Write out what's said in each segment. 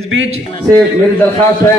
इस बीच से मेरी दरख्वास्त है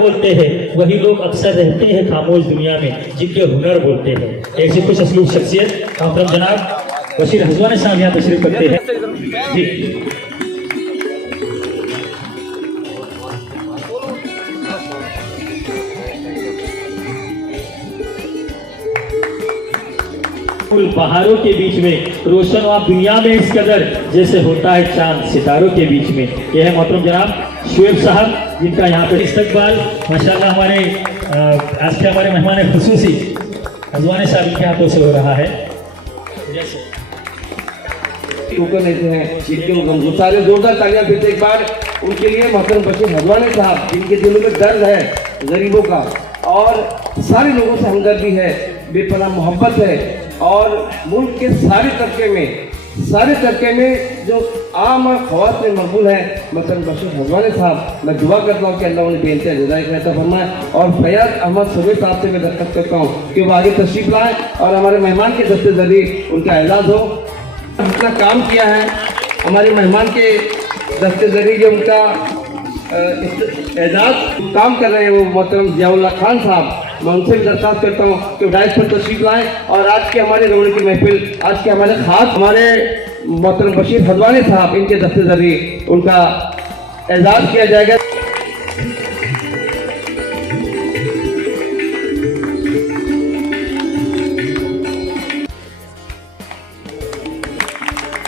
बोलते हैं वही लोग अक्सर रहते हैं खामोश दुनिया में जिनके हुनर बोलते हैं। ऐसी कुछ असलूब शख्सियत मोहतरम जनाब बशीर हजवानी साहब यहाँ तशरीफ करते हैं। जी पहाड़ों के बीच में रोशन आप दुनिया में इस कदर जैसे होता है चांद सितारों के बीच में। यह है मोहतरम जनाब शुएब साहब जिनका यहाँ पर इस्तकबाल माशाल्लाह हमारे आज के हमारे मेहमान खुसूसी हजवानी साहब के हाथों से हो रहा है। सारे जोरदार तालियां फिर से एक बार उनके लिए मोहतरम बशीर हजवानी साहब जिनके दिलों में दर्द है गरीबों का और सारे लोगों से हमदर्दी है, बेपनाह मोहब्बत है और मुल्क के सारे तबके में जो आम और ख्वास में मकबूल है मतलब बशीर हजवानी साहब। मैं दुआ करता हूँ कि अल्लाह उन्हें बेनते जज़ाए रहता फरमाए और फैयाज अहमद सुबे साहब से मैं दस्तखत करता हूँ कि वो आगे तशरीफ लाएँ और हमारे मेहमान के दस्ते जरिए उनका एजाज़ हो। जितना काम किया है हमारे मेहमान के दस्ते जरिए जो उनका एजाज काम कर रहे हैं वो मोहतरम जियाउल्लाह खान साहब, मैं उनसे भी दरख्वास्त करता हूँ कि डाइस पर तशरीफ लाएँ और आज के हमारे रौनक की महफिल, आज के हमारे खास हमारे मोहतरम बशीर हजवानी साहब इनके दस्ते जरिए उनका एजाज किया जाएगा।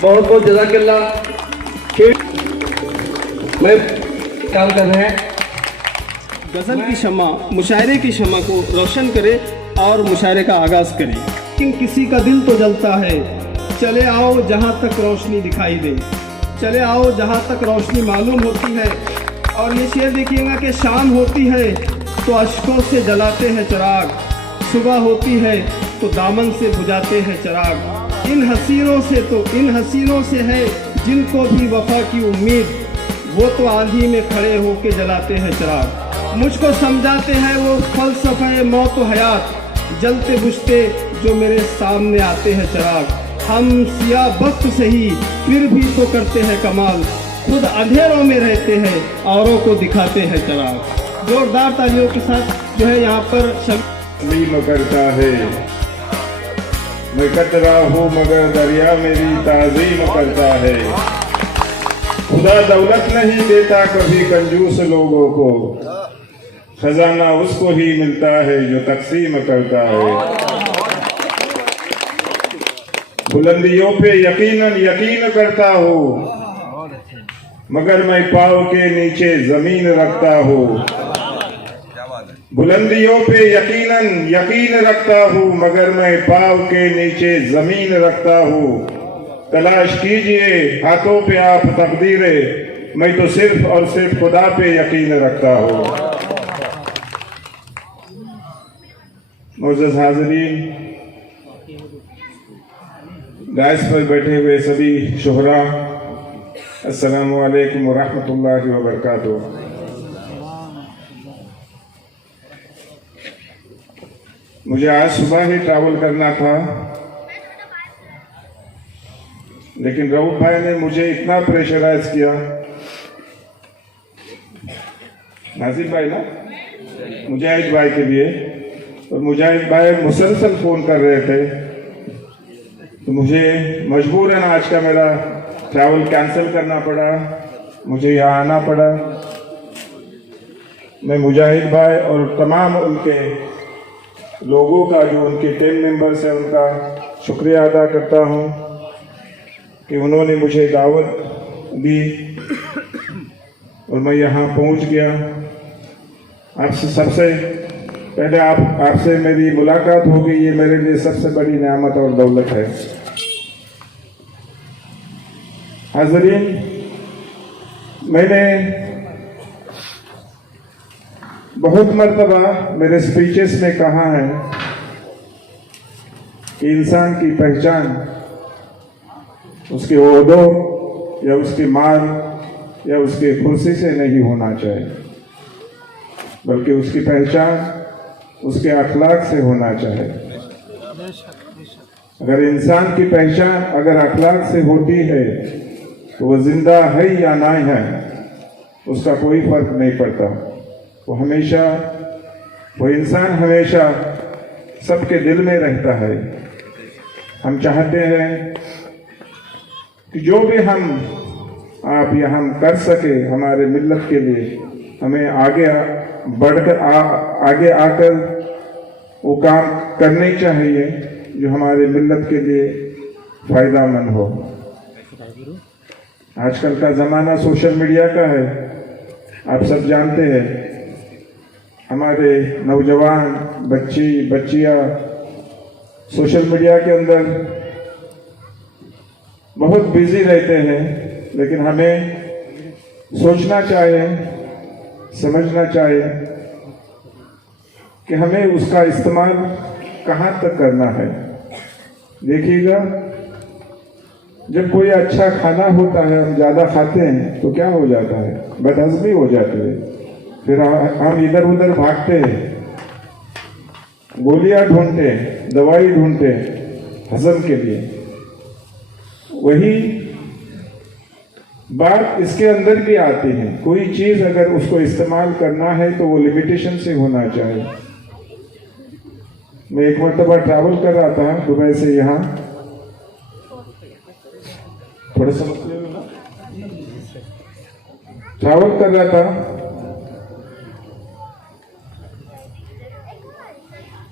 बहुत बहुत जज़ाकल्लाह। मैं काम कर रहे हैं गज़ल की शमा मुशायरे की शमा को रोशन करे और मुशायरे का आगाज़ करें। लेकिन किसी का दिल तो जलता है, चले आओ जहाँ तक रोशनी दिखाई दे, चले आओ जहाँ तक रोशनी मालूम होती है। और ये शेर देखिएगा कि शाम होती है तो अश्कों से जलाते हैं चिराग, सुबह होती है तो दामन से बुझाते हैं चिराग। इन हसीनों से है जिनको भी वफा की उम्मीद, वो तो आंधी में खड़े होके जलाते हैं चिराग। मुझको समझाते हैं वो फ़लसफ़े मौत व हयात, जलते बुझते जो मेरे सामने आते हैं चिराग। हम सियाह वक्त से ही फिर भी तो करते हैं कमाल, खुद अंधेरों में रहते हैं औरों को दिखाते हैं चिराग। जोरदार तालियों के साथ जो है यहाँ पर तस्लीम करता है। मैं कतरा हूँ मगर दरिया मेरी ताज़ीम करता है। खुदा दौलत नहीं देता कभी कंजूस लोगों को, खजाना उसको ही मिलता है जो तकसीम करता है। बुलंदियों पे यकीन करता हूँ मगर मैं पाँव के नीचे जमीन रखता हूँ। बुलंदियों पे यकीन रखता हूँ मगर मैं पाँव के नीचे जमीन रखता हूँ। तलाश कीजिए हाथों पे आप तकदीरे, मैं तो सिर्फ और सिर्फ खुदा पे यकीन रखता हूँ। मोअज़्ज़ज़ हाज़रीन, डाइस पर बैठे हुए सभी शुहरा, अस्सलामु अलैकुम व रहमतुल्लाहि व बरकातुहू। मुझे आज सुबह ही ट्रैवल करना था लेकिन रऊफ भाई ने मुझे इतना प्रेशराइज किया, नासिर भाई ना मुजाहिद भाई के लिए, और मुजाहिद भाई मुसलसल फ़ोन कर रहे थे तो मुझे मजबूरन आज का मेरा ट्रैवल कैंसिल करना पड़ा, मुझे यहाँ आना पड़ा। मैं मुजाहिद भाई और तमाम उनके लोगों का जो उनके टीम मेंबर्स हैं उनका शुक्रिया अदा करता हूँ कि उन्होंने मुझे दावत दी और मैं यहाँ पहुँच गया। आपसे सबसे पहले आपसे मेरी मुलाकात हो गई, ये मेरे लिए सबसे बड़ी नेमत और दौलत है। हाज़रीन, मैंने बहुत मर्तबा मेरे स्पीचेस में कहा है कि इंसान की पहचान उसके ओहदों या उसके माल या उसके कुर्सी से नहीं होना चाहिए, बल्कि उसकी पहचान उसके अखलाक से होना चाहिए। अगर इंसान की पहचान अगर अखलाक से होती है तो वो जिंदा है या नहीं है उसका कोई फर्क नहीं पड़ता। वो इंसान हमेशा सबके दिल में रहता है। हम चाहते हैं कि जो भी आप या हम कर सके हमारे मिल्लत के लिए, हमें आगे बढ़कर आगे आकर वो काम करने चाहिए जो हमारे मिल्लत के लिए फायदामंद हो। आजकल का ज़माना सोशल मीडिया का है, आप सब जानते हैं। हमारे नौजवान बच्चियां सोशल मीडिया के अंदर बहुत बिजी रहते हैं, लेकिन हमें सोचना चाहिए, समझना चाहिए कि हमें उसका इस्तेमाल कहाँ तक करना है। देखिएगा, जब कोई अच्छा खाना होता है हम ज़्यादा खाते हैं तो क्या हो जाता है, बदहज़मी हो जाती है। फिर हम इधर उधर भागते हैं, गोलियां ढूंढते हैं, दवाई ढूंढते हैं हजम के लिए। वही बात इसके अंदर भी आती है। कोई चीज़ अगर उसको इस्तेमाल करना है तो वो लिमिटेशन से होना चाहिए। मैं एक मरतबा ट्रैवल कर रहा था दुबई से यहाँ, थोड़ा सा ट्रैवल कर रहा था।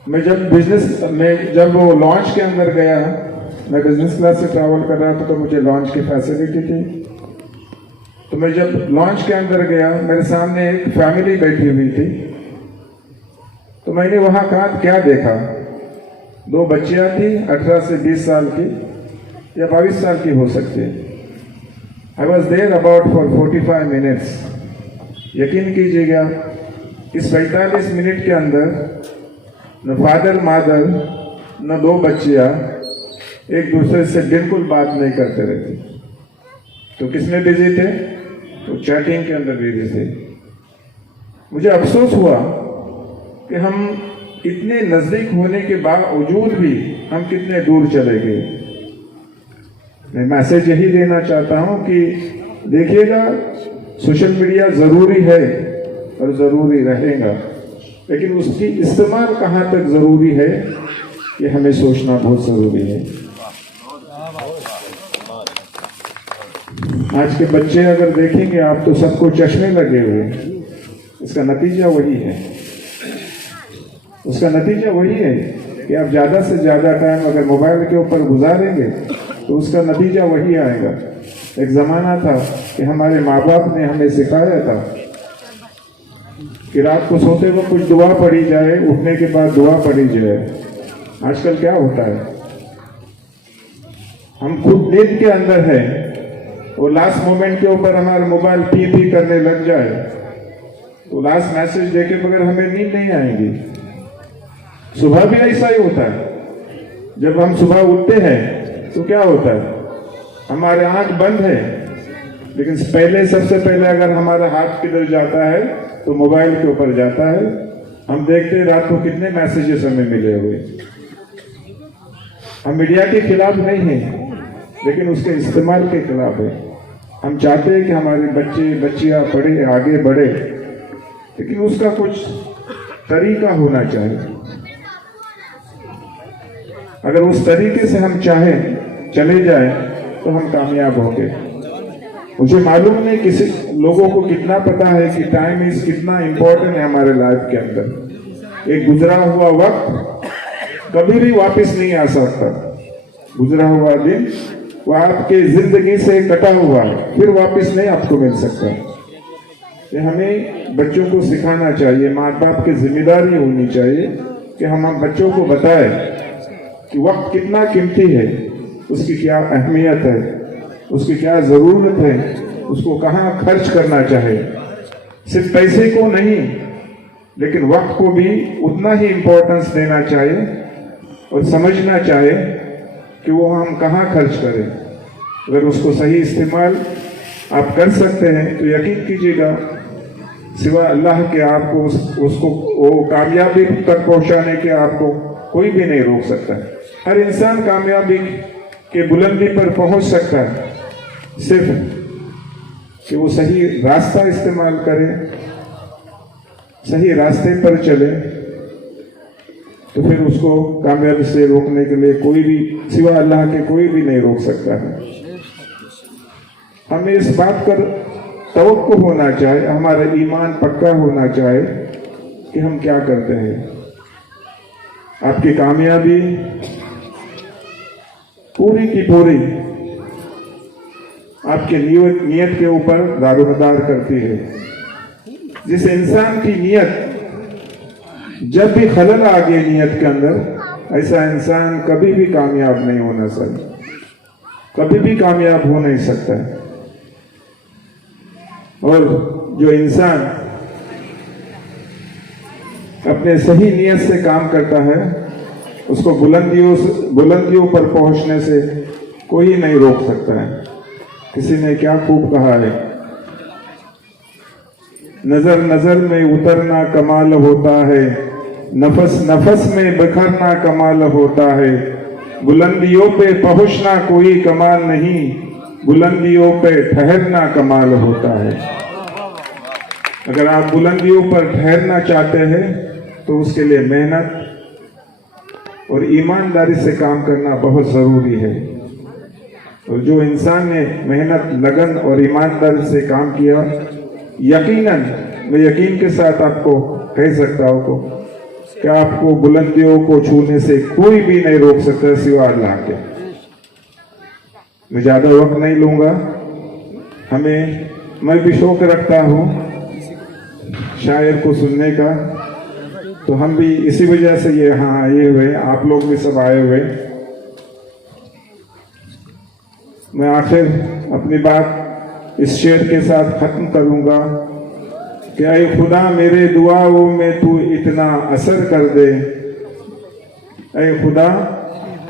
मैं जब वो लॉन्च के अंदर गया, मैं बिजनेस क्लास से ट्रैवल कर रहा था तो मुझे लॉन्च की फैसिलिटी थी। तो मैं जब लॉन्च के अंदर गया, मेरे सामने एक फैमिली बैठी हुई थी। तो मैंने वहाँ कहा क्या देखा, 2 बच्चियाँ थी 18 से 20 साल की या 22 साल की हो सकती है। I was there about for 45 minutes. यकीन कीजिएगा, इस 45 मिनट के अंदर न फादर मदर न 2 बच्चियाँ एक दूसरे से बिल्कुल बात नहीं करते रहते। तो किसमें बिजी थे, तो चैटिंग के अंदर बिजी थे। मुझे अफसोस हुआ कि हम इतने नजदीक होने के बावजूद भी हम कितने दूर चले गए। मैं मैसेज यही देना चाहता हूं कि देखिएगा, सोशल मीडिया जरूरी है और जरूरी रहेगा, लेकिन उसकी इस्तेमाल कहां तक जरूरी है ये हमें सोचना बहुत जरूरी है। आज के बच्चे अगर देखेंगे आप तो सबको चश्मे लगे हुए, इसका नतीजा वही है। उसका नतीजा वही है कि आप ज़्यादा से ज़्यादा टाइम अगर मोबाइल के ऊपर गुजारेंगे तो उसका नतीजा वही आएगा। एक ज़माना था कि हमारे माँ बाप ने हमें सिखाया था कि रात को सोते वक्त कुछ दुआ पढ़ी जाए, उठने के बाद दुआ पढ़ी जाए। आजकल क्या होता है, हम खुद नींद के अंदर है और लास्ट मोमेंट के ऊपर हमारा मोबाइल पी करने लग जाए तो लास्ट मैसेज देके बगैर हमें नींद नहीं आएगी। सुबह भी ऐसा ही होता है। जब हम सुबह उठते हैं तो क्या होता है, हमारे आंख बंद है, लेकिन सबसे पहले अगर हमारा हाथ किधर जाता है तो मोबाइल के ऊपर जाता है। हम देखते हैं रात को कितने मैसेजेस हमें मिले हुए। हम मीडिया के खिलाफ नहीं हैं, लेकिन उसके इस्तेमाल के खिलाफ है। हम चाहते हैं कि हमारे बच्चियां पढ़े, आगे बढ़े, लेकिन उसका कुछ तरीका होना चाहिए। अगर उस तरीके से हम चाहें चले जाएं तो हम कामयाब होंगे। मुझे मालूम नहीं किसी लोगों को कितना पता है कि टाइम इज कितना इम्पोर्टेंट है हमारे लाइफ के अंदर। एक गुजरा हुआ वक्त कभी भी वापस नहीं आ सकता। गुजरा हुआ दिन वो आपके जिंदगी से कटा हुआ है, फिर वापस नहीं आपको मिल सकता। ये हमें बच्चों को सिखाना चाहिए, माँ बाप की जिम्मेदारी होनी चाहिए कि हम बच्चों को बताएं कि वक्त कितना कीमती है, उसकी क्या अहमियत है, उसकी क्या ज़रूरत है, उसको कहाँ खर्च करना चाहिए। सिर्फ पैसे को नहीं, लेकिन वक्त को भी उतना ही इम्पोर्टेंस देना चाहिए और समझना चाहिए कि वो हम कहाँ खर्च करें। अगर उसको सही इस्तेमाल आप कर सकते हैं तो यकीन कीजिएगा सिवा अल्लाह के आपको उसको वो कामयाबी तक पहुंचाने के आपको कोई भी नहीं रोक सकता। हर इंसान कामयाबी के बुलंदी पर पहुंच सकता है, सिर्फ कि वो सही रास्ता इस्तेमाल करे, सही रास्ते पर चले, तो फिर उसको कामयाबी से रोकने के लिए कोई भी सिवा अल्लाह के कोई भी नहीं रोक सकता है। हमें इस बात पर तवक्को होना चाहिए, हमारा ईमान पक्का होना चाहिए कि हम क्या करते हैं। आपकी कामयाबी पूरी की पूरी आपके नियत के ऊपर दारोमदार करती है। जिस इंसान की नियत जब भी खलल आ गई नियत के अंदर, ऐसा इंसान कभी भी कामयाब नहीं होना चाहिए, कभी भी कामयाब हो नहीं सकता है। और जो इंसान अपने सही नियत से काम करता है उसको बुलंदियों पर पहुंचने से कोई नहीं रोक सकता है। किसी ने क्या खूब कहा है, नजर नजर में उतरना कमाल होता है, नफस नफस में बिखरना कमाल होता है, बुलंदियों पे पहुंचना कोई कमाल नहीं, बुलंदियों पे ठहरना कमाल होता है। अगर आप बुलंदियों पर ठहरना चाहते हैं तो उसके लिए मेहनत और ईमानदारी से काम करना बहुत जरूरी है। और जो इंसान ने मेहनत, लगन और ईमानदारी से काम किया, यकीनन मैं यकीन के साथ आपको कह सकता हूँ कि आपको बुलंदियों को छूने से कोई भी नहीं रोक सकता सिवा अल्लाह के। मैं ज्यादा वक्त नहीं लूंगा। मैं भी शौक रखता हूँ शायर को सुनने का, तो हम भी इसी वजह से ये यहाँ आए हुए, आप लोग भी सब आए हुए। मैं आखिर अपनी बात इस शेर के साथ खत्म करूंगा कि ऐ खुदा मेरे दुआओं में तू इतना असर कर दे, ऐ खुदा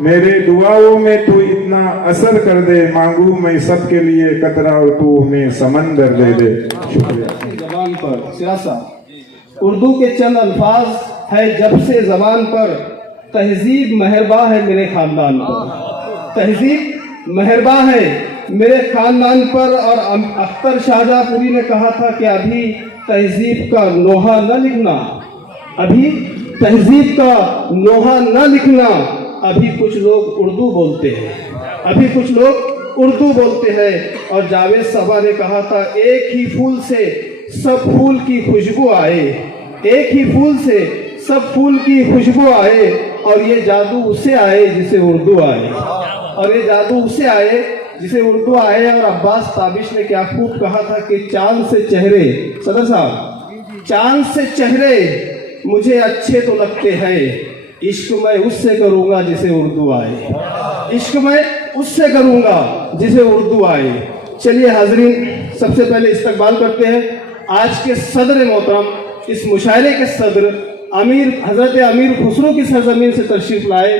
मेरे दुआओं में तू इतना असर कर दे, मांगू मैं सबके लिए कतरा और तू उन्हें समंदर दे दे। शुक्रिया। जबान पर सियासत उर्दू के चंद अल्फाज है जब से जबान पर, तहजीब मेहरबा है मेरे खानदान पर, तहजीब मेहरबा है मेरे खानदान पर। और अख्तर शाहजहांपुरी ने कहा था कि अभी तहजीब का लोहा न लिखना, अभी तहजीब का लोहा न लिखना, अभी कुछ लोग उर्दू बोलते हैं, अभी कुछ लोग उर्दू बोलते हैं। और जावेद साहबा ने कहा था एक ही फूल से सब फूल की खुशबू आए, एक ही फूल से सब फूल की खुशबू आए, और ये जादू उसे आए जिसे उर्दू आए, और ये जादू उसे आए जिसे उर्दू आए। और अब्बास ताबिश ने क्या खूब कहा था कि चांद से चेहरे, सदर साहब, चांद से चेहरे मुझे अच्छे तो लगते हैं, इश्क मैं उससे करूंगा जिसे उर्दू आए, इश्क मैं उससे करूंगा जिसे उर्दू आए। चलिए हाजरीन, सबसे पहले इस्तकबाल करते हैं आज के सदर मोहतरम, इस मुशायरे के सदर हजरत अमीर खुसरो की सरजमीन से तशरीफ लाए,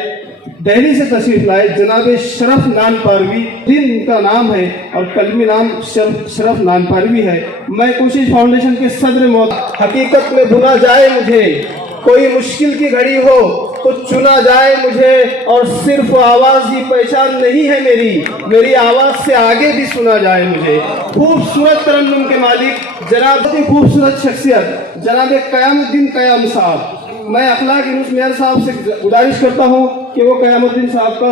दिल्ली से तशरीफ लाए, जनाब शरफ नानपारवी, दिन उनका नाम है और कलमी नाम शरफ नानपारवी है। मैं कोशिश फाउंडेशन के सदर मोहतरम, हकीकत में भुना जाए मुझे, कोई मुश्किल की घड़ी हो तो चुना जाए मुझे, और सिर्फ आवाज ही पहचान नहीं है मेरी आवाज से आगे भी सुना जाए मुझे। खूबसूरत तरन्नुम के मालिक जनाब की खूबसूरत शख्सियत जनाब क़यामुद्दीन क़याम साहब, मैं अखलाक यूनुस मेयर साहब से गुजारिश करता हूँ कि वो क़यामुद्दीन साहब का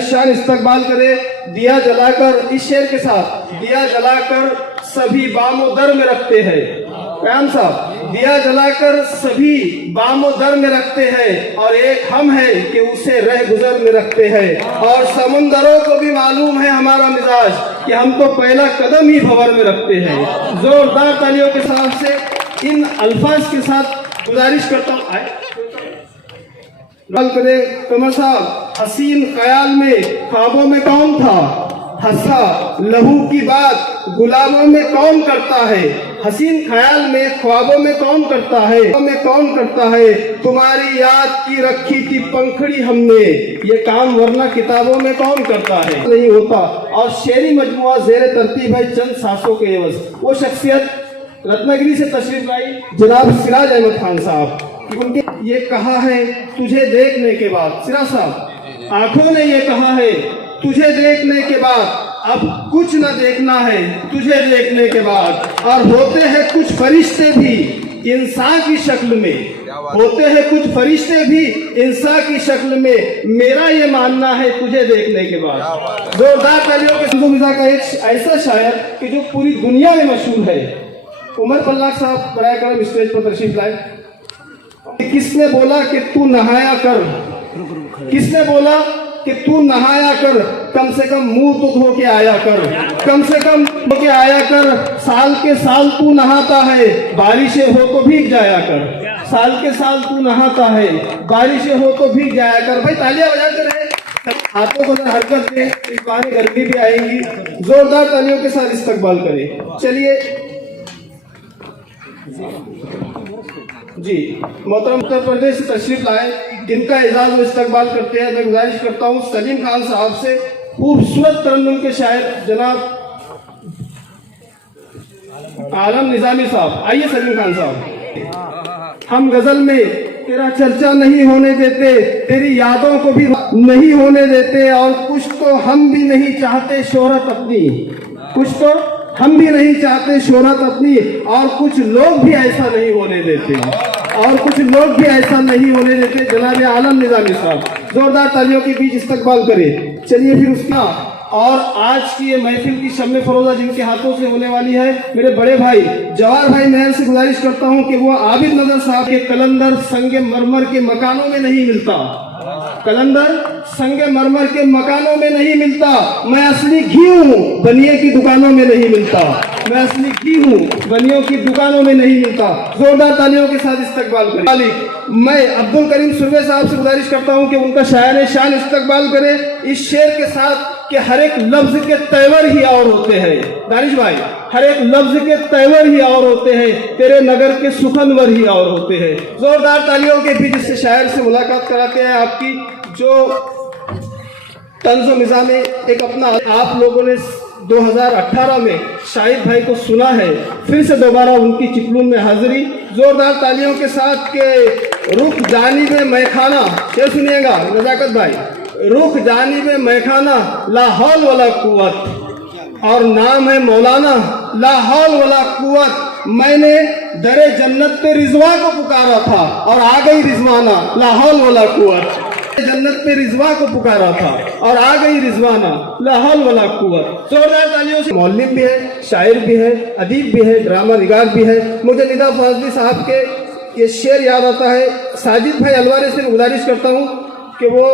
शान इस्तकबाल करे, दिया जलाकर, इस शेर के साथ, दिया जलाकर सभी बामो दर में रखते हैं। क़याम साहब, दिया जलाकर सभी बामो दर में रखते हैं, और एक हम है कि उसे रह गुजर में रखते हैं, और समंदरों को भी मालूम है हमारा मिजाज कि हम तो पहला कदम ही भंवर में रखते हैं। जोरदार तालियों के साथ से इन अल्फाज के साथ गुजारिश करता हूँ, करे कमर साहब, हसीन ख्याल में ख्वाबों में कौन था, हंसा लहू की बात गुलामों में कौन करता है, हसीन ख्याल में ख्वाबों में कौन करता है तुम्हारी याद की रखी थी पंखड़ी हमने, ये काम वरना किताबों में कौन करता है, नहीं होता। और शेरी मजमुआ जेर तरतीब है चंद सांसों के एवज। वो शख्सियत रत्नागिरी से तशरीफ लाई जनाब सिराज अहमद खान साहब, उनके ये कहा है तुझे देखने के बाद, सिराज साहब आंखों ने ये कहा है तुझे देखने के बाद अब कुछ न देखना है तुझे देखने के बाद। और होते हैं कुछ फरिश्ते भी इंसान की शक्ल में, होते हैं कुछ फरिश्ते भी इंसान की शक्ल में, मेरा ये मानना है तुझे देखने के बाद। जोरदार तालियों के सिंधु मिज़ा का एक ऐसा शायर कि जो पूरी दुनिया में मशहूर है, उमर पल्लाक साहब बराए करम स्टेज पर तशरीफ लाए। किसने बोला कि तू नहाया कर, किसने बोला कि तू नहाया कर, कम से कम मुंह तो धो के आया कर, कम से कम धो के आया कर, साल के साल तू नहाता है बारिशें हो तो भीग जाया कर, साल के साल तू नहाता है बारिशें हो तो भीग जाया कर। भाई तालियां बजाते रहे, हाथों को हरकत दें, इस बार गर्मी भी आएंगी, जोरदार तालियों के साथ इस्तकबाल करें। चलिए जी, मोहतरम उत्तर प्रदेश से तशरीफ लाए, इनका एजाज व इस्तकबाल करते हैं। मैं गुजारिश करता हूँ सलीम खान साहब से, खूबसूरत तरन्नुम के शायर जनाब आलम निजामी साहब। आइए सलीम खान साहब। हम गजल में तेरा चर्चा नहीं होने देते, तेरी यादों को भी नहीं होने देते, और कुछ तो हम भी नहीं चाहते शोहरत अपनी, कुछ तो हम भी नहीं चाहते शोहरत अपनी, और कुछ लोग भी ऐसा नहीं होने देते, और कुछ लोग भी ऐसा नहीं होने देते। जनाब आलम निजामी साहब जोरदार तालियों के बीच इस्तकबाल करें। चलिए फिर उसका, और आज की ये महफिल की शम्मे फरोजा जिनके हाथों से होने वाली है, मेरे बड़े भाई जवाहर भाई महल से गुजारिश करता हूँ कि वो आबिद नजर साहब के कलंदर संगे मरमर के मकानों में नहीं मिलता, कलंदर संगे मरमर के मकानों में नहीं मिलता, मैं असली घी हूँ बनिए की दुकानों में नहीं मिलता, मैं असली घी हूँ बनियों की दुकानों में नहीं मिलता। जोरदार तालियों के साथ इस्तकबाल करें। मैं अब्दुल करीम सुरवे साहब से गुजारिश करता हूँ कि उनका शायर शान इस्तकबाल करें इस शेर के साथ कि हर एक लफ्ज के तेवर ही और होते हैं। दानिश भाई, हर एक लफ्ज के तेवर ही और होते हैं, तेरे नगर के सुखनवर ही और होते हैं। जोरदार तालियों के बीच इससे शायर से मुलाकात कराते हैं आपकी, जो तंज़ो मिज़ा में एक अपना, आप लोगों ने 2018 में शाहिद भाई को सुना है, फिर से दोबारा उनकी चिपलून में हाजिरी। जोरदार तालियों के साथ के रुख जानिब मैखाना, शेर सुनिएगा नजाकत भाई, रुख जानिब मैखाना ला हौल वला कुव्वत, और नाम है मौलाना ला हौल वला कुव्वत। मैंने दरे जन्नत पे रिजवा को पुकारा था और आ गई रिजवाना ला हौल वला कुव्वत, जन्नत पे रिजवा को पुकारा था और आ गई रिजवाना ला हौल वला कुव्वत। जोरदार तालियों से मौलिम भी है, शायर भी है, अदीब भी है, ड्रामा निगार भी है। मुझे निदा फाजली साहब के ये शेर याद आता है। साजिद भाई अलवारे से गुजारिश करता हूँ कि वो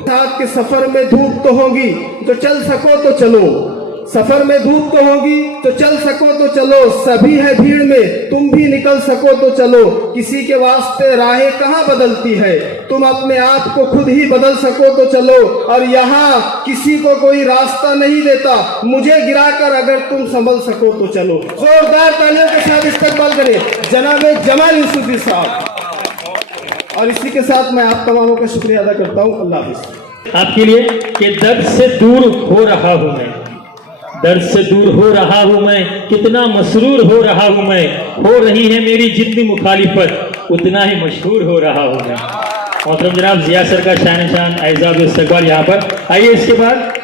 साथ के सफर में धूप तो होगी तो चल सको तो चलो, सफर में धूप तो होगी तो चल सको तो चलो, सभी है भीड़ में तुम भी निकल सको तो चलो, किसी के वास्ते राहें कहाँ बदलती है, तुम अपने आप को खुद ही बदल सको तो चलो, और यहाँ किसी को कोई रास्ता नहीं देता, मुझे गिराकर अगर तुम संभल सको तो चलो। जोरदार तालियों के साथ इस्तकबाल करें जनाब जमाल यूसुफी साहब। और इसी के साथ मैं आप तमामों का शुक्रिया अदा करता हूँ। अल्लाह हाफ़िज़। आपके लिए कि दर्द से दूर हो रहा हूँ मैं, दर्द से दूर हो रहा हूँ मैं, कितना मसरूर हो रहा हूँ मैं, हो रही है मेरी जितनी मुखालिफत उतना ही मशहूर हो रहा हूँ मैं। मोहतरम जनाब जिया सर का शान एजाज़ इस्तकबाल यहाँ पर। आइए इसके बाद